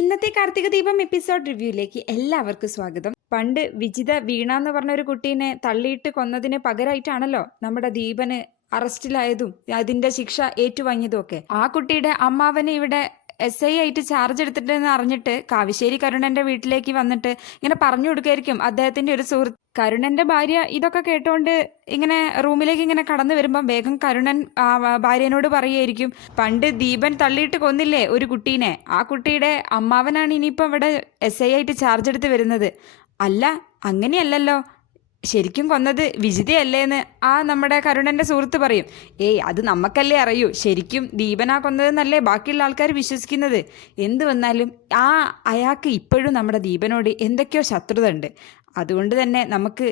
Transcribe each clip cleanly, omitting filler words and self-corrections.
ഇന്നത്തെ കാർത്തിക ദീപം എപ്പിസോഡ് റിവ്യൂയിലേക്ക് എല്ലാവർക്കും സ്വാഗതം. പണ്ട് വിജിത വീണ എന്ന് പറഞ്ഞ ഒരു കുട്ടീനെ തള്ളിയിട്ട് കൊന്നതിന് പകരമായിട്ടാണല്ലോ നമ്മുടെ ദീപന് അറസ്റ്റിലായതും അതിന്റെ ശിക്ഷ ഏറ്റുവാങ്ങിയതും ഒക്കെ. ആ കുട്ടിയുടെ അമ്മാവന് ഇവിടെ SI ആയിട്ട് ചാർജ് എടുത്തിട്ടെന്ന് അറിഞ്ഞിട്ട് കാവശ്ശേരി കരുണന്റെ വീട്ടിലേക്ക് വന്നിട്ട് ഇങ്ങനെ പറഞ്ഞു കൊടുക്കായിരിക്കും അദ്ദേഹത്തിന്റെ ഒരു സുഹൃത്ത്. കരുണന്റെ ഭാര്യ ഇതൊക്കെ കേട്ടോണ്ട് ഇങ്ങനെ റൂമിലേക്ക് ഇങ്ങനെ കടന്നു വരുമ്പം വേഗം കരുണൻ ഭാര്യനോട് പറയുമായിരിക്കും, പണ്ട് ദീപൻ തള്ളിയിട്ട് കൊന്നില്ലേ ഒരു കുട്ടീനെ, ആ കുട്ടിയുടെ അമ്മാവനാണ് ഇനിയിപ്പം ഇവിടെ SI ആയിട്ട് ചാർജ് എടുത്ത് വരുന്നത്. അല്ല, അങ്ങനെയല്ലല്ലോ, ശരിക്കും കൊന്നത് വിജിതയല്ലേന്ന് നമ്മുടെ കരുണന്റെ സുഹൃത്ത് പറയും. അത് നമുക്കല്ലേ അറിയൂ, ശരിക്കും ദീപനാ കൊന്നതെന്നല്ലേ ബാക്കിയുള്ള ആൾക്കാർ വിശ്വസിക്കുന്നത്. എന്ത് വന്നാലും അയാൾക്ക് ഇപ്പോഴും നമ്മുടെ ദീപനോട് എന്തൊക്കെയോ ശത്രുത ഉണ്ട്. അതുകൊണ്ട് തന്നെ നമുക്ക്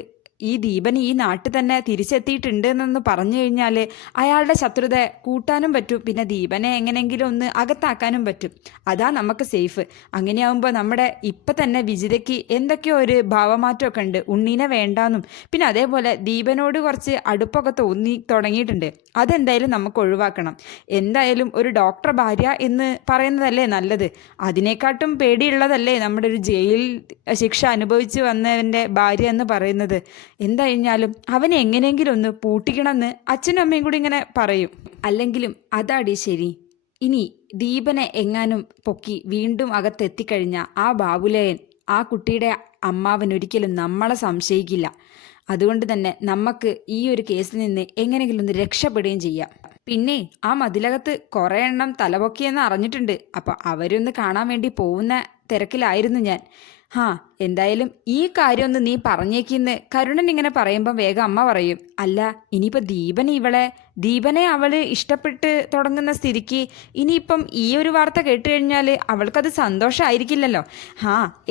ഈ ദീപൻ ഈ നാട്ടിൽ തന്നെ തിരിച്ചെത്തിയിട്ടുണ്ട് എന്നൊന്ന് പറഞ്ഞു കഴിഞ്ഞാൽ അയാളുടെ ശത്രുത കൂട്ടാനും പറ്റും, പിന്നെ ദീപനെ എങ്ങനെയെങ്കിലും ഒന്ന് അകത്താക്കാനും പറ്റും. അതാ നമുക്ക് സേഫ്. അങ്ങനെയാവുമ്പോൾ നമ്മുടെ ഇപ്പം തന്നെ വിജിതയ്ക്ക് എന്തൊക്കെയോ ഒരു ഭാവമാറ്റമൊക്കെ ഉണ്ട്, ഉണ്ണീനെ വേണ്ടാന്നും പിന്നെ അതേപോലെ ദീപനോട് കുറച്ച് അടുപ്പൊക്കെ തോന്നി തുടങ്ങിയിട്ടുണ്ട്. അതെന്തായാലും നമുക്ക് ഒഴിവാക്കണം. എന്തായാലും ഒരു ഡോക്ടർ ഭാര്യ എന്ന് പറയുന്നതല്ലേ നല്ലത്, അതിനെക്കാട്ടും പേടിയുള്ളതല്ലേ നമ്മുടെ ഒരു ജയിൽ ശിക്ഷ അനുഭവിച്ച് വന്നവൻ്റെ ഭാര്യ എന്ന് പറയുന്നത്. എന്തായിരുന്നാലും അവനെ എങ്ങനെയെങ്കിലും ഒന്ന് പൂട്ടിക്കണമെന്ന് അച്ഛനും അമ്മയും കൂടി ഇങ്ങനെ പറയും. അല്ലെങ്കിലും അതാടി ശരി. ഇനി ദീപനെ എങ്ങാനും പൊക്കി വീണ്ടും അകത്തെത്തിക്കഴിഞ്ഞ ആ ബാബുലയൻ, ആ കുട്ടിയുടെ അമ്മാവൻ ഒരിക്കലും നമ്മളെ സംശയിക്കില്ല. അതുകൊണ്ട് തന്നെ നമുക്ക് ഈ ഒരു കേസിൽ നിന്ന് എങ്ങനെയെങ്കിലും ഒന്ന് രക്ഷപ്പെടുകയും ചെയ്യാം. പിന്നെ ആ മതിലകത്ത് കുറേ എണ്ണം തലപൊക്കിയെന്ന് അറിഞ്ഞിട്ടുണ്ട്. അപ്പോൾ അവരൊന്ന് കാണാൻ വേണ്ടി പോകുന്ന തിരക്കിലായിരുന്നു ഞാൻ. എന്തായാലും ഈ കാര്യമൊന്ന് നീ പറഞ്ഞേക്കിന്ന് കരുണൻ ഇങ്ങനെ പറയുമ്പം വേഗം അമ്മ പറയും, അല്ല ഇനിയിപ്പോൾ ദീപനെ അവള് ഇഷ്ടപ്പെട്ട് തുടങ്ങുന്ന സ്ഥിതിക്ക് ഇനിയിപ്പം ഈ ഒരു വാർത്ത കേട്ട് കഴിഞ്ഞാൽ അവൾക്കത് സന്തോഷമായിരിക്കില്ലല്ലോ.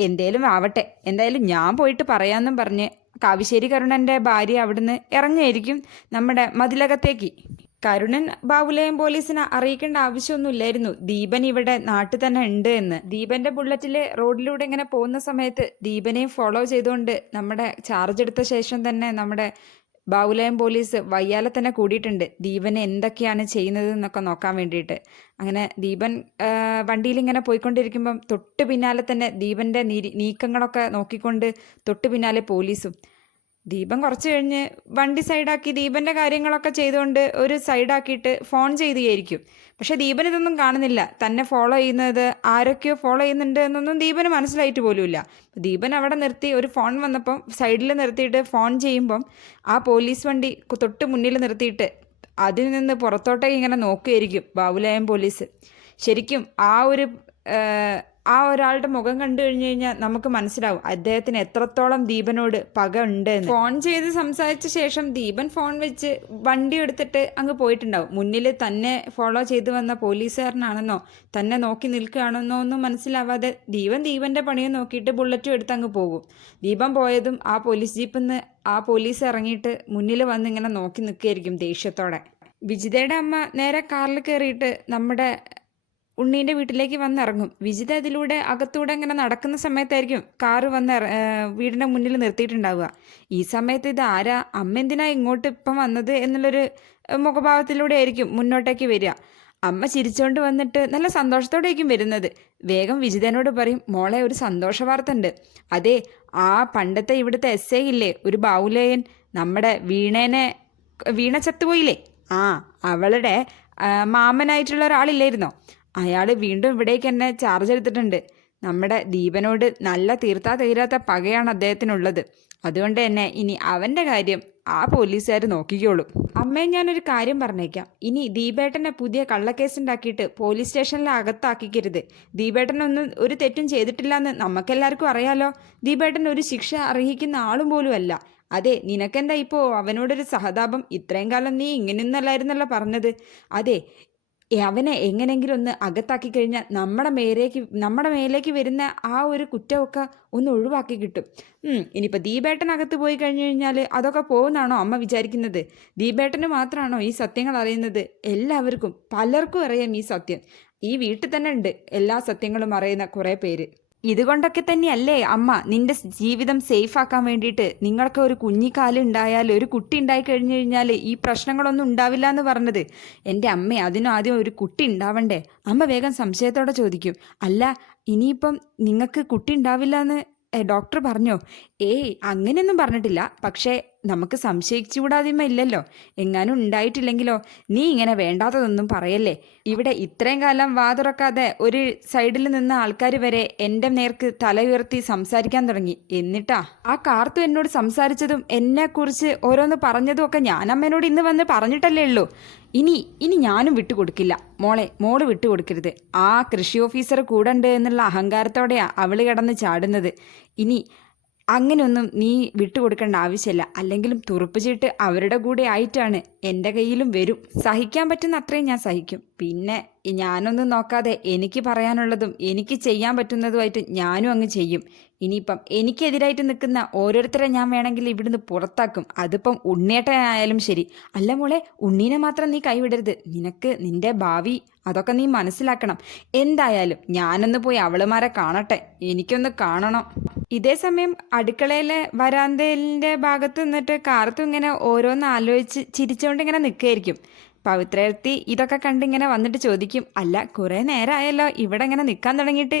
എന്തേലും ആവട്ടെ, എന്തായാലും ഞാൻ പോയിട്ട് പറയാമെന്നും പറഞ്ഞ് കാവശ്ശേരി കരുണൻ്റെ ഭാര്യ അവിടുന്ന് ഇറങ്ങുമായിരിക്കും നമ്മുടെ മതിലകത്തേക്ക്. കരുണൻ ബാബുലയം പോലീസിനെ അറിയിക്കേണ്ട ആവശ്യമൊന്നുമില്ലായിരുന്നു ദീപൻ ഇവിടെ നാട്ടിൽ തന്നെ ഉണ്ട് എന്ന്. ദീപന്റെ ബുള്ളറ്റില് റോഡിലൂടെ ഇങ്ങനെ പോകുന്ന സമയത്ത് ദീപനെയും ഫോളോ ചെയ്തുകൊണ്ട് നമ്മുടെ ചാർജ് എടുത്ത ശേഷം തന്നെ നമ്മുടെ ബാബുലയം പോലീസ് വയ്യാലെ തന്നെ കൂടിയിട്ടുണ്ട് ദീപനെ എന്തൊക്കെയാണ് ചെയ്യുന്നത് എന്നൊക്കെ നോക്കാൻ വേണ്ടിയിട്ട്. അങ്ങനെ ദീപൻ വണ്ടിയിൽ ഇങ്ങനെ പോയിക്കൊണ്ടിരിക്കുമ്പം തൊട്ട് പിന്നാലെ തന്നെ ദീപന്റെ നീക്കങ്ങളൊക്കെ നോക്കിക്കൊണ്ട് തൊട്ട് പിന്നാലെ പോലീസും. ദീപൻ കുറച്ച് കഴിഞ്ഞ് വണ്ടി സൈഡാക്കി ദീപൻ്റെ കാര്യങ്ങളൊക്കെ ചെയ്തുകൊണ്ട് ഒരു സൈഡാക്കിയിട്ട് ഫോൺ ചെയ്യുകയായിരിക്കും. പക്ഷേ ദീപൻ ഇതൊന്നും കാണുന്നില്ല. തന്നെ ഫോളോ ചെയ്യുന്നത് ആരൊക്കെയോ ഫോളോ ചെയ്യുന്നുണ്ട് എന്നൊന്നും ദീപന് മനസ്സിലായിട്ട് പോലുമില്ല. ദീപൻ അവിടെ നിർത്തി ഒരു ഫോൺ വന്നപ്പം സൈഡിൽ നിർത്തിയിട്ട് ഫോൺ ചെയ്യുമ്പം ആ പോലീസ് വണ്ടി തൊട്ട് മുന്നിൽ നിർത്തിയിട്ട് അതിൽ നിന്ന് പുറത്തോട്ടേക്ക് ഇങ്ങനെ നോക്കുകയായിരിക്കും ബാബുലയം പോലീസ്. ശരിക്കും ആ ഒരാളുടെ മുഖം കണ്ടു കഴിഞ്ഞു കഴിഞ്ഞാൽ നമുക്ക് മനസ്സിലാവും അദ്ദേഹത്തിന് എത്രത്തോളം ദീപനോട് പക ഉണ്ട്. ഫോൺ ചെയ്ത് സംസാരിച്ച ശേഷം ദീപൻ ഫോൺ വെച്ച് വണ്ടി എടുത്തിട്ട് അങ്ങ് പോയിട്ടുണ്ടാവും. മുന്നിൽ തന്നെ ഫോളോ ചെയ്ത് വന്ന പോലീസുകാരനാണെന്നോ തന്നെ നോക്കി നിൽക്കുകയാണെന്നോ ഒന്നും മനസ്സിലാവാതെ ദീപന്റെ പണിയെ നോക്കിയിട്ട് ബുള്ളറ്റും എടുത്ത് അങ്ങ് പോകും. ദീപൻ പോയതും ആ പോലീസ് ജീപ്പിൽ നിന്ന് ആ പോലീസ് ഇറങ്ങിയിട്ട് മുന്നിൽ വന്ന് ഇങ്ങനെ നോക്കി നിൽക്കുകയായിരിക്കും ദേഷ്യത്തോടെ. വിജിതയുടെ അമ്മ നേരെ കാറിൽ കയറിയിട്ട് നമ്മുടെ ഉണ്ണീൻ്റെ വീട്ടിലേക്ക് വന്നിറങ്ങും. വിജിത അതിലൂടെ അകത്തൂടെ ഇങ്ങനെ നടക്കുന്ന സമയത്തായിരിക്കും കാറ് വന്ന് വീടിൻ്റെ മുന്നിൽ നിർത്തിയിട്ടുണ്ടാവുക. ഈ സമയത്ത് ഇത് ആരാ, അമ്മ എന്തിനാ ഇങ്ങോട്ട് ഇപ്പം വന്നത് എന്നുള്ളൊരു മുഖഭാവത്തിലൂടെ ആയിരിക്കും മുന്നോട്ടേക്ക് വരിക. അമ്മ ചിരിച്ചുകൊണ്ട് വന്നിട്ട് നല്ല സന്തോഷത്തോടെയായിരിക്കും വരുന്നത്. വേഗം വിജിതനോട് പറയും, മോളെ ഒരു സന്തോഷ വാർത്ത ഉണ്ട്. അതെ, ആ പണ്ടത്തെ ഇവിടുത്തെ SI ഇല്ലേ ഒരു ബാവുലേയൻ, നമ്മുടെ വീണ ചത്തുപോയില്ലേ, അവളുടെ മാമനായിട്ടുള്ള ഒരാളില്ലായിരുന്നോ, അയാൾ വീണ്ടും ഇവിടേക്ക് തന്നെ ചാർജ് എടുത്തിട്ടുണ്ട്. നമ്മുടെ ദീപനോട് നല്ല തീരാത്ത പകയാണ് അദ്ദേഹത്തിനുള്ളത്. അതുകൊണ്ട് തന്നെ ഇനി അവൻ്റെ കാര്യം ആ പോലീസുകാർ നോക്കിക്കോളും. അമ്മയെ ഞാനൊരു കാര്യം പറഞ്ഞേക്കാം, ഇനി ദീപേട്ടനെ പുതിയ കള്ളക്കേസ് ഉണ്ടാക്കിയിട്ട് പോലീസ് സ്റ്റേഷനിൽ അകത്താക്കിക്കരുത്. ദീപേട്ടനൊന്നും ഒരു തെറ്റും ചെയ്തിട്ടില്ല എന്ന് നമുക്കെല്ലാവർക്കും അറിയാലോ. ദീപേട്ടൻ ഒരു ശിക്ഷ അർഹിക്കുന്ന ആളും പോലും അല്ല. അതെ, നിനക്കെന്താ ഇപ്പോൾ അവനോടൊരു സഹതാപം? ഇത്രയും കാലം നീ ഇങ്ങനെയൊന്നല്ലായിരുന്നല്ലോ പറഞ്ഞത്. അതെ, അവനെ എങ്ങനെയെങ്കിലും ഒന്ന് അകത്താക്കി കഴിഞ്ഞാൽ നമ്മുടെ മേലേക്ക് വരുന്ന ആ ഒരു കുറ്റമൊക്കെ ഒന്ന് ഒഴിവാക്കി കിട്ടും. ഇനിയിപ്പോൾ ദീപേട്ടനകത്ത് പോയി കഴിഞ്ഞു കഴിഞ്ഞാൽ അതൊക്കെ പോകുന്നാണോ അമ്മ വിചാരിക്കുന്നത്? ദീപേട്ടന് മാത്രമാണോ ഈ സത്യങ്ങൾ അറിയുന്നത്? എല്ലാവർക്കും പലർക്കും അറിയാം ഈ സത്യം. ഈ വീട്ടിൽ തന്നെ ഉണ്ട് എല്ലാ സത്യങ്ങളും അറിയുന്ന കുറേ പേര്. ഇതുകൊണ്ടൊക്കെ തന്നെയല്ലേ അമ്മ നിന്റെ ജീവിതം സേഫ് ആക്കാൻ വേണ്ടിയിട്ട് നിങ്ങൾക്ക് ഒരു കുഞ്ഞിക്കാലുണ്ടായാൽ ഒരു കുട്ടി ഉണ്ടായി കഴിഞ്ഞു കഴിഞ്ഞാൽ ഈ പ്രശ്നങ്ങളൊന്നും ഉണ്ടാവില്ല എന്ന് പറഞ്ഞത്. എൻ്റെ അമ്മ അതിനും ആദ്യം ഒരു കുട്ടി ഉണ്ടാവണ്ടേ? അമ്മ വേഗം സംശയത്തോടെ ചോദിക്കും. അല്ല ഇനിയിപ്പം നിങ്ങൾക്ക് കുട്ടി ഉണ്ടാവില്ല എന്ന് ഡോക്ടർ പറഞ്ഞോ? ഏയ് അങ്ങനെയൊന്നും പറഞ്ഞിട്ടില്ല. പക്ഷേ നമുക്ക് സംശയിച്ചുകൂടായ്മ ഇല്ലല്ലോ. എങ്ങാനും ഉണ്ടായിട്ടില്ലെങ്കിലോ? നീ ഇങ്ങനെ വേണ്ടാത്തതൊന്നും പറയല്ലേ. ഇവിടെ ഇത്രയും കാലം വാ തുറക്കാതെ ഒരു സൈഡിൽ നിന്ന ആൾക്കാർ വരെ എൻ്റെ നേർക്ക് തല ഉയർത്തി സംസാരിക്കാൻ തുടങ്ങി. എന്നിട്ടാ ആ കാർത്തു എന്നോട് സംസാരിച്ചതും എന്നെക്കുറിച്ച് ഓരോന്ന് പറഞ്ഞതും ഒക്കെ ഞാൻ അമ്മേനോട് ഇന്ന് വന്ന് പറഞ്ഞിട്ടല്ലേ ഉള്ളൂ. ഇനി ഇനി ഞാനും വിട്ടുകൊടുക്കില്ല. മോള് വിട്ടുകൊടുക്കരുത്. ആ കൃഷി ഓഫീസർ കൂടെ ഉണ്ട് എന്നുള്ള അഹങ്കാരത്തോടെയാ അവള് കിടന്ന് ചാടുന്നത്. ഇനി അങ്ങനെയൊന്നും നീ വിട്ടുകൊടുക്കേണ്ട ആവശ്യമില്ല. അല്ലെങ്കിലും തുറുപ്പ് ചീട്ട് അവരുടെ കൂടെ ആയിട്ടാണ്. എൻ്റെ കയ്യിലും വരും. സഹിക്കാൻ പറ്റുന്ന അത്രയും ഞാൻ സഹിക്കും. പിന്നെ ഞാനൊന്നും നോക്കാതെ എനിക്ക് പറയാനുള്ളതും എനിക്ക് ചെയ്യാൻ പറ്റുന്നതുമായിട്ട് ഞാനും അങ്ങ് ചെയ്യും. ഇനിയിപ്പം എനിക്കെതിരായിട്ട് നിൽക്കുന്ന ഓരോരുത്തരെ ഞാൻ വേണമെങ്കിൽ ഇവിടുന്ന് പുറത്താക്കും. അതിപ്പം ഉണ്ണിയേട്ടനായാലും ശരി. അല്ല മോളെ, ഉണ്ണീനെ മാത്രം നീ കൈവിടരുത്. നിനക്ക് നിന്റെ ഭാവി അതൊക്കെ നീ മനസ്സിലാക്കണം. എന്തായാലും ഞാനൊന്ന് പോയി അവളുമാരെ കാണട്ടെ. എനിക്കൊന്ന് കാണണം. ഇതേ സമയം അടുക്കളയിലെ വരാന്തലിൻ്റെ ഭാഗത്ത് നിന്നിട്ട് കാർത്തു ഇങ്ങനെ ഓരോന്ന് ആലോചിച്ച് ചിരിച്ചുകൊണ്ട് ഇങ്ങനെ നിൽക്കുകയായിരിക്കും. പവിത്രത്തി ഇതൊക്കെ കണ്ടിങ്ങനെ വന്നിട്ട് ചോദിക്കും, അല്ല കുറേ നേരമായല്ലോ ഇവിടെ ഇങ്ങനെ നിൽക്കാൻ തുടങ്ങിയിട്ട്,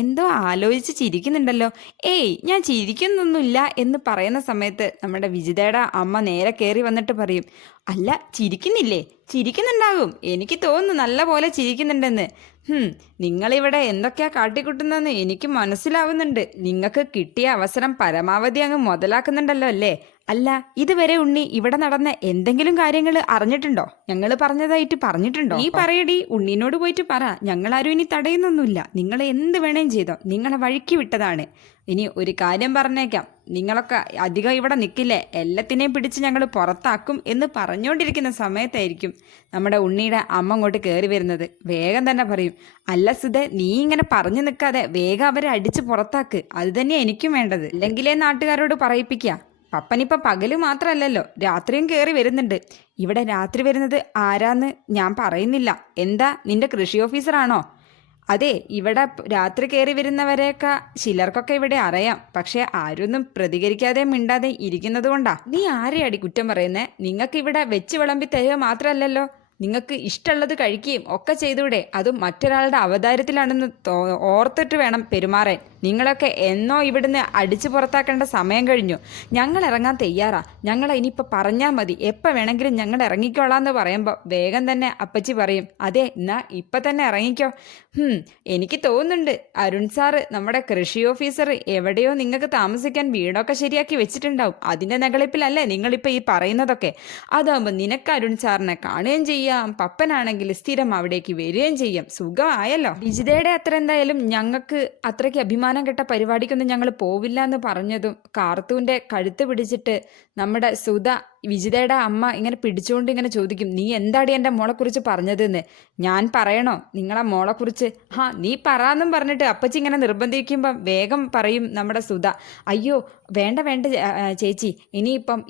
എന്തോ ആലോചിച്ച് ചിരിക്കുന്നുണ്ടല്ലോ. ഏയ് ഞാൻ ചിരിക്കുന്നൊന്നുമില്ല എന്ന് പറയുന്ന സമയത്ത് നമ്മുടെ വിജിതയുടെ അമ്മ നേരെ കയറി വന്നിട്ട് പറയും, അല്ല ചിരിക്കുന്നില്ലേ? ചിരിക്കുന്നുണ്ടാകും, എനിക്ക് തോന്നുന്നു നല്ല പോലെ ചിരിക്കുന്നുണ്ടെന്ന്. നിങ്ങളിവിടെ എന്തൊക്കെയാ കാട്ടിക്കൂട്ടുന്നതെന്ന് എനിക്ക് മനസ്സിലാവുന്നുണ്ട്. നിങ്ങൾക്ക് കിട്ടിയ അവസരം പരമാവധി അങ്ങ് മുതലാക്കുന്നുണ്ടല്ലോ അല്ലേ? അല്ല ഇതുവരെ ഉണ്ണി ഇവിടെ നടന്ന എന്തെങ്കിലും കാര്യങ്ങൾ അറിഞ്ഞിട്ടുണ്ടോ? ഞങ്ങൾ പറഞ്ഞതായിട്ട് പറഞ്ഞിട്ടുണ്ടോ? നീ പറയടി, ഉണ്ണീനോട് പോയിട്ട് പറ. ഞങ്ങളാരും ഇനി തടയുന്നൊന്നുമില്ല. നിങ്ങൾ എന്ത് വേണേലും ചെയ്തോ, നിങ്ങളെ വഴിക്ക് വിട്ടതാണ്. ഇനി ഒരു കാര്യം പറഞ്ഞേക്കാം, നിങ്ങളൊക്കെ അധികം ഇവിടെ നിൽക്കില്ലേ, എല്ലാത്തിനെയും പിടിച്ച് ഞങ്ങൾ പുറത്താക്കും എന്ന് പറഞ്ഞുകൊണ്ടിരിക്കുന്ന സമയത്തായിരിക്കും നമ്മുടെ ഉണ്ണിയുടെ അമ്മ അങ്ങോട്ട് കയറി വരുന്നത്. വേഗം തന്നെ പറയും, അല്ല സുധേ, നീ ഇങ്ങനെ പറഞ്ഞു നിൽക്കാതെ വേഗം അവരെ അടിച്ച് പുറത്താക്ക്. അത് തന്നെയാണ് എനിക്കും വേണ്ടത്. അല്ലെങ്കിലേ നാട്ടുകാരോട് പറയിപ്പിക്കുക. പപ്പനിപ്പം പകല് മാത്രമല്ലല്ലോ, രാത്രിയും കയറി വരുന്നുണ്ട്. ഇവിടെ രാത്രി വരുന്നത് ആരാന്ന് ഞാൻ പറയുന്നില്ല. എന്താ നിന്റെ കൃഷി ഓഫീസറാണോ? അതെ, ഇവിടെ രാത്രി കയറി വരുന്നവരെയൊക്കെ ചിലർക്കൊക്കെ ഇവിടെ അറിയാം. പക്ഷെ ആരൊന്നും പ്രതികരിക്കാതെ മിണ്ടാതെ ഇരിക്കുന്നത് കൊണ്ടാ. നീ ആരെയാടി കുറ്റം പറയുന്നേ? നിങ്ങൾക്ക് ഇവിടെ വെച്ച് വിളമ്പി തരിക മാത്രമല്ലല്ലോ, നിങ്ങൾക്ക് ഇഷ്ടമുള്ളത് കഴിക്കുകയും ഒക്കെ ചെയ്തൂടെ? അതും മറ്റൊരാളുടെ അവതാരത്തിലാണെന്ന് ഓർത്തിട്ട് വേണം പെരുമാറാൻ. നിങ്ങളൊക്കെ എന്നോ ഇവിടുന്ന് അടിച്ചു പുറത്താക്കേണ്ട സമയം കഴിഞ്ഞു. ഞങ്ങൾ ഇറങ്ങാൻ തയ്യാറാ. ഞങ്ങളെ ഇനിയിപ്പോൾ പറഞ്ഞാൽ മതി, എപ്പോൾ വേണമെങ്കിലും ഞങ്ങൾ ഇറങ്ങിക്കോളാന്ന് പറയുമ്പോൾ വേഗം തന്നെ അപ്പച്ചി പറയും, അതെ എന്നാ ഇപ്പം തന്നെ ഇറങ്ങിക്കോ. എനിക്ക് തോന്നുന്നുണ്ട് അരുൺ സാറ് നമ്മുടെ കൃഷി ഓഫീസർ എവിടെയോ നിങ്ങൾക്ക് താമസിക്കാൻ വീടൊക്കെ ശരിയാക്കി വെച്ചിട്ടുണ്ടാവും. അതിൻ്റെ നകളിപ്പിലല്ലേ നിങ്ങളിപ്പോൾ ഈ പറയുന്നതൊക്കെ. അതാകുമ്പോൾ നിനക്ക് അരുൺ സാറിനെ കാണുകയും ചെയ്യാം, പപ്പനാണെങ്കിൽ സ്ഥിരം അവിടേക്ക് വരികയും ചെയ്യാം. സുഖമായല്ലോ. വിജിതയുടെ അത്ര എന്തായാലും ഞങ്ങൾക്ക് അത്രയ്ക്ക് അഭിമാനം കെട്ട പരിപാടിക്കൊന്നും ഞങ്ങൾ പോവില്ല എന്ന് പറഞ്ഞതും കാർത്തൂൻ്റെ കഴുത്ത് പിടിച്ചിട്ട് നമ്മുടെ സുധ വിജിതയുടെ അമ്മ ഇങ്ങനെ പിടിച്ചുകൊണ്ട് ഇങ്ങനെ ചോദിക്കും, നീ എന്താടി എൻ്റെ മോളെക്കുറിച്ച് പറഞ്ഞതെന്ന്? ഞാൻ പറയണോ നിങ്ങളെ മോളെക്കുറിച്ച്? നീ പറയാന്നും പറഞ്ഞിട്ട് അപ്പച്ചി ഇങ്ങനെ നിർബന്ധിക്കുമ്പം വേഗം പറയും നമ്മുടെ സുധ, അയ്യോ വേണ്ട ചേച്ചി, ഇനിയിപ്പം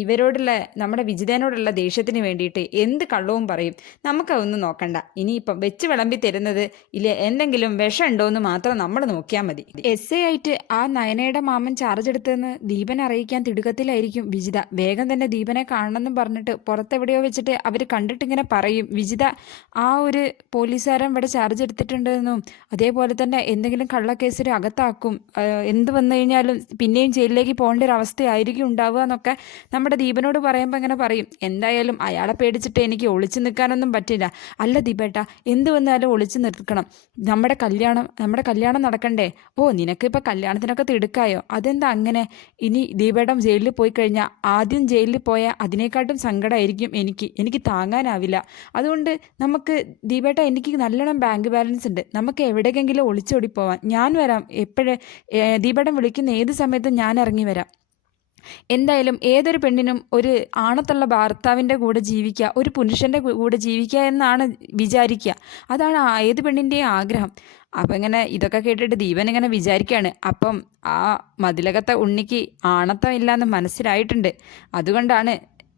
ഇവരോടുള്ള നമ്മുടെ വിജിതേനോടുള്ള ദേഷ്യത്തിന് വേണ്ടിയിട്ട് എന്ത് കള്ളവും പറയും. നമുക്കതൊന്നും നോക്കണ്ട. ഇനിയിപ്പം വെച്ച് വിളമ്പി തരുന്നത് ഇല്ല എന്തെങ്കിലും വിഷം ഉണ്ടോ എന്ന് മാത്രം നമ്മൾ നോക്കിയാൽ മതി. എസ് ആയിട്ട് ആ നയനയുടെ മാമൻ ചാർജ് എടുത്തതെന്ന് ദീപൻ അറിയിക്കാൻ തിടുക്കത്തിലായിരിക്കും വിജിത. വേഗം തന്നെ ദീപനെ കാണണമെന്നും പറഞ്ഞിട്ട് പുറത്തെവിടെയോ വെച്ചിട്ട് അവർ കണ്ടിട്ടിങ്ങനെ പറയും, വിജിത ആ ഒരു പോലീസുകാരൻ ഇവിടെ ചാർജ് എടുത്തിട്ടുണ്ടെന്നും അതേപോലെ തന്നെ എന്തെങ്കിലും കള്ളക്കേസിൽ അകത്താക്കും, എന്ത് വന്നു കഴിഞ്ഞാലും പിന്നെയും ജയിലിലേക്ക് പോകേണ്ട ഒരു അവസ്ഥയായിരിക്കും ഉണ്ടാവുക എന്നൊക്കെ നമ്മുടെ ദീപനോട് പറയുമ്പോൾ ഇങ്ങനെ പറയും. എന്തായാലും അയാളെ പേടിച്ചിട്ട് എനിക്ക് ഒളിച്ചു നിൽക്കാനൊന്നും പറ്റില്ല. അല്ല ദീപേട്ട, എന്ത് വന്നാലും ഒളിച്ചു നിൽക്കണം. നമ്മുടെ കല്യാണം നടക്കണ്ടേ? ഓ നിനക്കിപ്പോൾ കല്യാണത്തിനൊക്കെ തിടുക്കായോ? അതെന്താ അങ്ങനെ? ഇനി ദീപേട്ടം ജയിലിൽ പോയി കഴിഞ്ഞാൽ ആദ്യം ജയിലിൽ പോയാൽ അതിനേക്കാട്ടും സങ്കടമായിരിക്കും എനിക്ക് താങ്ങാനാവില്ല. അതുകൊണ്ട് നമുക്ക് ദീപേട്ട, എനിക്ക് നല്ലോണം ബാങ്ക് ബാലൻസ് ഉണ്ട്, നമുക്ക് എവിടേക്കെങ്കിലും ഒളിച്ചോടി പോവാൻ. ഞാൻ വരാം. ദീപേട്ടൻ വിളിക്കുന്ന ഏത് സമയത്തും ഞാൻ ഇറങ്ങി വരാം. എന്തായാലും ഏതൊരു പെണ്ണിനും ഒരു ആണത്തുള്ള ഭർത്താവിൻ്റെ കൂടെ ജീവിക്കുക, ഒരു പുരുഷൻ്റെ കൂടെ ജീവിക്കുക എന്നാണ് വിചാരിക്കുക. അതാണ് ഏത് പെണ്ണിൻ്റെയും ആഗ്രഹം. അപ്പം ഇങ്ങനെ ഇതൊക്കെ കേട്ടിട്ട് ദീപൻ ഇങ്ങനെ വിചാരിക്കുകയാണ്, അപ്പം ആ മതിലകത്തെ ഉണ്ണിക്ക് ആണത്തം ഇല്ലയെന്ന് മനസ്സിലായിട്ടുണ്ട്. അതുകൊണ്ടാണ്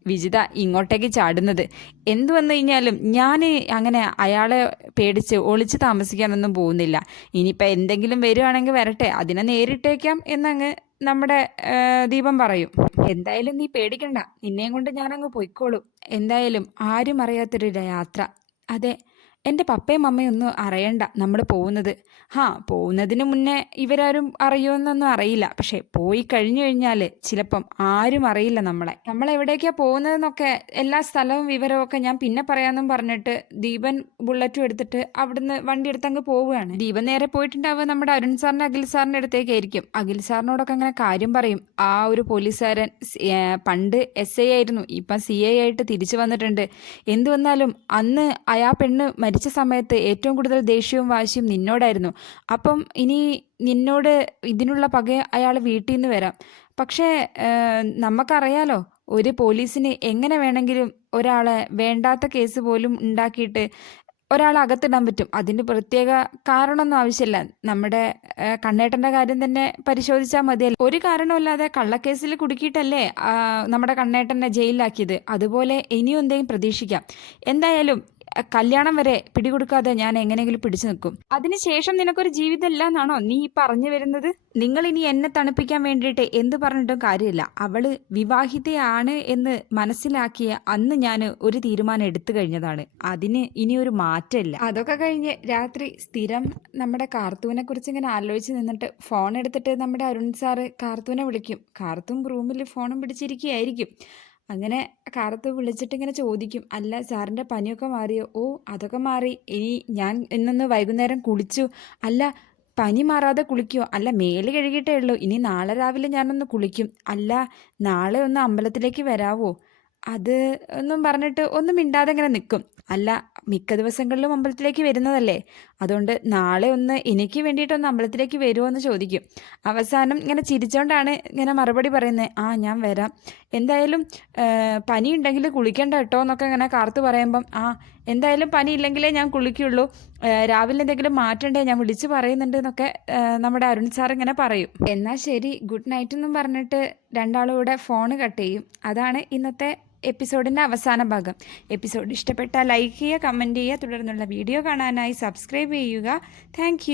വിജിത ഇങ്ങോട്ടേക്ക് ചാടുന്നത്. എന്തു വന്നു കഴിഞ്ഞാലും ഞാൻ അങ്ങനെ അയാളെ പേടിച്ച് ഒളിച്ച് താമസിക്കാനൊന്നും പോകുന്നില്ല. ഇനിയിപ്പോൾ എന്തെങ്കിലും വരുവാണെങ്കിൽ വരട്ടെ, അതിനെ നേരിട്ടേക്കാം എന്നങ്ങ് നമ്മുടെ ദീപം പറയും. എന്തായാലും നീ പേടിക്കണ്ട, നിന്നെയും കൊണ്ട് ഞാനങ്ങ് പൊയ്ക്കോളും. എന്തായാലും ആരും അറിയാത്തൊരു യാത്ര. അതെ, എൻ്റെ പപ്പയും അമ്മയും ഒന്നും അറിയണ്ട നമ്മൾ പോകുന്നത്. പോകുന്നതിന് മുന്നേ ഇവരാരും അറിയുമെന്നൊന്നും അറിയില്ല. പക്ഷേ പോയി കഴിഞ്ഞു കഴിഞ്ഞാൽ ചിലപ്പം ആരും അറിയില്ല നമ്മളെ. നമ്മളെവിടേക്കാണ് പോകുന്നതെന്നൊക്കെ എല്ലാ സ്ഥലവും വിവരവും ഒക്കെ ഞാൻ പിന്നെ പറയാമെന്നും പറഞ്ഞിട്ട് ദീപൻ ബുള്ളറ്റും എടുത്തിട്ട് അവിടുന്ന് വണ്ടി എടുത്തങ്ങ് പോവുകയാണ്. ദീപൻ നേരെ പോയിട്ടുണ്ടാവുക നമ്മുടെ അരുൺ സാറിൻ്റെ അഖിൽ സാറിൻ്റെ അടുത്തേക്കായിരിക്കും. അഖിൽ സാറിനോടൊക്കെ അങ്ങനെ കാര്യം പറയും. ആ ഒരു പോലീസുകാരൻ പണ്ട് SI ആയിരുന്നു, ഇപ്പം CI ആയിട്ട് തിരിച്ചു വന്നിട്ടുണ്ട്. എന്തു വന്നാലും അന്ന് പെണ്ണ് മരിച്ച സമയത്ത് ഏറ്റവും കൂടുതൽ ദേഷ്യവും വാശിയും നിന്നോടായിരുന്നു. അപ്പം ഇനി നിന്നോട് ഇതിനുള്ള പക അയാൾ വീട്ടിൽ നിന്ന് വരാം. പക്ഷേ നമുക്കറിയാലോ, ഒരു പോലീസിന് എങ്ങനെ വേണമെങ്കിലും ഒരാളെ വേണ്ടാത്ത കേസ് പോലും ഉണ്ടാക്കിയിട്ട് ഒരാളെ അകത്തിടാൻ പറ്റും. അതിന് പ്രത്യേക കാരണമൊന്നും ആവശ്യമില്ല. നമ്മുടെ കണ്ണേട്ടൻ്റെ കാര്യം തന്നെ പരിശോധിച്ചാൽ മതിയല്ലോ. ഒരു കാരണമില്ലാതെ കള്ളക്കേസിൽ കുടുക്കിയിട്ടല്ലേ നമ്മുടെ കണ്ണേട്ടനെ ജയിലിലാക്കിയത്. അതുപോലെ ഇനിയും എന്തെങ്കിലും പ്രതീക്ഷിക്കാം. എന്തായാലും കല്യാണം വരെ പിടികൊടുക്കാതെ ഞാൻ എങ്ങനെയെങ്കിലും പിടിച്ചു നിൽക്കും. അതിനുശേഷം നിനക്കൊരു ജീവിതമില്ല എന്നാണോ നീ പറഞ്ഞു വരുന്നത്? നിങ്ങൾ ഇനി എന്നെ തണുപ്പിക്കാൻ വേണ്ടിയിട്ട് എന്ത് പറഞ്ഞിട്ടും കാര്യമില്ല. അവള് വിവാഹിതയാണ് എന്ന് മനസ്സിലാക്കിയ അന്ന് ഞാൻ ഒരു തീരുമാനം എടുത്തു കഴിഞ്ഞതാണ്. അതിന് ഇനിയൊരു മാറ്റമില്ല. അതൊക്കെ കഴിഞ്ഞ് രാത്രി സ്ഥിരം നമ്മുടെ കാർത്തൂനെ കുറിച്ച് ഇങ്ങനെ ആലോചിച്ച് നിന്നിട്ട് ഫോൺ എടുത്തിട്ട് നമ്മുടെ അരുൺ സാറ് കാർത്തൂനെ വിളിക്കും. കാർത്തൂൻ റൂമിൽ ഫോണും പിടിച്ചിരിക്കുകയായിരിക്കും. അങ്ങനെ കാർത്ത് വിളിച്ചിട്ട് ഇങ്ങനെ ചോദിക്കും, അല്ല സാറിൻ്റെ പനിയൊക്കെ മാറിയോ? ഓ അതൊക്കെ മാറി. ഇനി ഞാൻ ഇന്നൊന്ന് വൈകുന്നേരം കുളിച്ചു. അല്ല പനി മാറാതെ കുളിക്കുമോ? അല്ല മേല് കഴുകിയിട്ടേ ഉള്ളൂ. ഇനി നാളെ രാവിലെ ഞാനൊന്ന് കുളിക്കും. അല്ല നാളെ ഒന്ന് അമ്പലത്തിലേക്ക് വരാവോ? അത് ഒന്നും പറഞ്ഞിട്ട് ഒന്നും മിണ്ടാതെ ഇങ്ങനെ നിൽക്കും. അല്ല മിക്ക ദിവസങ്ങളിലും അമ്പലത്തിലേക്ക് വരുന്നതല്ലേ, അതുകൊണ്ട് നാളെ ഒന്ന് എനിക്ക് വേണ്ടിയിട്ടൊന്ന് അമ്പലത്തിലേക്ക് വരുമോ എന്ന് ചോദിക്കും. അവസാനം ഇങ്ങനെ ചിരിച്ചോണ്ടാണ് ഇങ്ങനെ മറുപടി പറയുന്നത്, ഞാൻ വരാം. എന്തായാലും പനി ഉണ്ടെങ്കിൽ കുളിക്കണ്ട കേട്ടോ എന്നൊക്കെ ഇങ്ങനെ കാർത്ത് പറയുമ്പം എന്തായാലും പനി ഇല്ലെങ്കിലേ ഞാൻ കുളിക്കുള്ളൂ, രാവിലെ എന്തെങ്കിലും മാറ്റണ്ടേ ഞാൻ വിളിച്ച് പറയുന്നുണ്ട് എന്നൊക്കെ നമ്മുടെ അരുൺ സാർ ഇങ്ങനെ പറയും. എന്നാൽ ശരി ഗുഡ് നൈറ്റ് എന്നും പറഞ്ഞിട്ട് രണ്ടാളും കൂടെ ഫോണ് കട്ട് ചെയ്യും. അതാണ് ഇന്നത്തെ എപ്പിസോഡിൻ്റെ അവസാന ഭാഗം. എപ്പിസോഡ് ഇഷ്ടപ്പെട്ടാൽ ലൈക്ക് ചെയ്യുക, കമൻറ്റ് ചെയ്യുക. തുടർന്നുള്ള വീഡിയോ കാണാനായി സബ്സ്ക്രൈബ് ചെയ്യുക. താങ്ക്